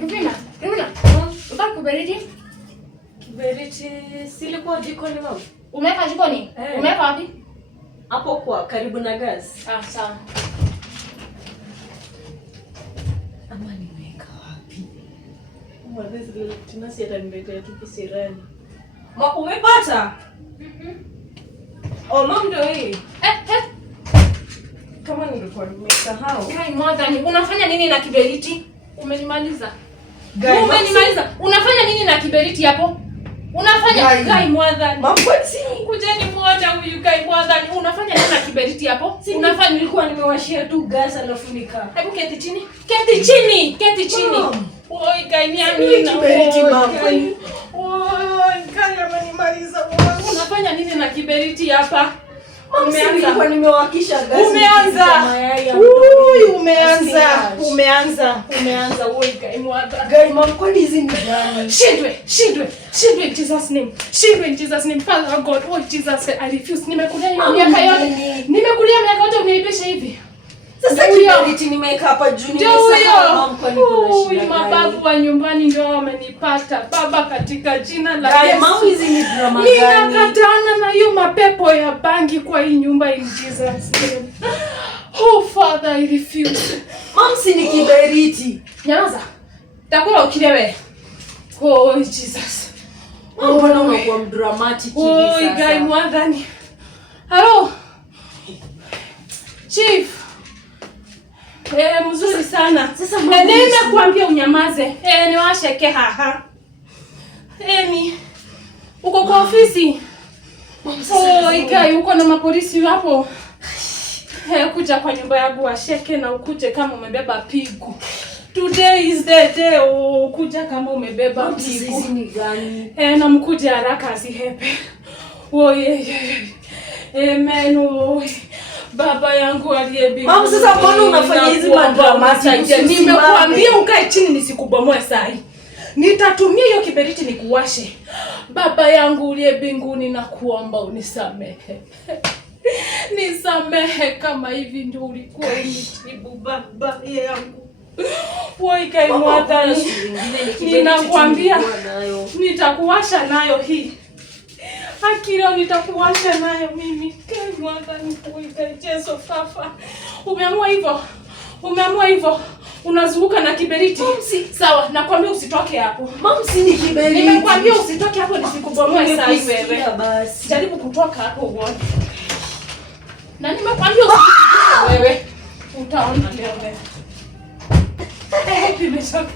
Rubina. Unataka kiberiti? Kiberiti silikuwa jikoni mama. Umeweka jikoni? Umeweka wapi? Hapo kwa karibu na gas. Sawa. Ama nimeweka wapi? Mwanzo tunasi ataniletea tu kisirani. Umepata? Oh, mama ndio hii. Kama nilikuwa nimesahau. Hai mwadhani, unafanya nini na kiberiti? Umenimaliza. Umenimaliza. Unafanya nini na kiberiti hapo? Unafanya gai mwadhani. Mambo si kujeni mmoja huyu gai mwadhani. Unafanya nini na kiberiti hapo? Unafanya nilikuwa nimewashia tu gas alafu nika. Hebu keti chini. Keti chini. Keti chini. Oi gai niamini na kiberiti mama. Oi gai amenimaliza. Unafanya nini na kiberiti hapa? Umeanza nimewakisha gas. Umeanza. Umeanza. Oi gai mwadhani. Gai mama kwa hizi ni gani? Shindwe in Jesus name. Shindwe in Jesus name. Father God, oh Jesus, I refuse. Nimekulia miaka yote. Uniibisha hivi. Sasa kiberiti nimeweka hapa juu nimesahau mama kwa nini kuna shida. Mababu wa nyumbani ndio wamenipata. Baba katika jina la Yesu. Mama hizi ni drama gani? Ninakatana na hiyo mapepo ya bangi kwa hii nyumba in Jesus name. Oh Father, I refuse. Mama si ni kiberiti. Nyamaza. Takula ukilewe. Oh Jesus. Mbona unakuwa mdramatic hivi sasa? Oi gai mwadhani. Hello. Chief. Mzuri sana. Sasa nimekuambia unyamaze. Niwasheke haha. Ni uko kwa ofisi. Oi gai uko na mapolisi hapo. Kuja kwa nyumba yangu washeke na ukuje kama umebeba pigo. Today is the day. Kuja kama umebeba pigo. Hizi ni gani? Na mkuje haraka asihepe. Amen. Baba yangu aliye mbinguni. Mama sasa mbona unafanya hizi madrama? Nimekuambia ukae chini nisikubomoe saa hii. Nitatumia hiyo kiberiti nikuwashe. Baba yangu uliye mbinguni na kuomba unisamehe. Nisamehe kama hivi ndio ulikuwa unitibu baba yangu. Woi kai mwadhani. Ninakwambia nitakuwasha nayo hii. Akira nitakuwasha nayo mimi. Kai mwadhani kuita Yesu fafa. Umeamua hivyo. Unazunguka na kiberiti. Sawa, nakwambia usitoke hapo. Mama si ni kiberiti. Nimekwambia usitoke hapo nisikubomoe saa hii wewe. Basi. Jaribu kutoka hapo uone. Na nimekwambia usitoke wewe. Utaona leo wewe. Nimechoka.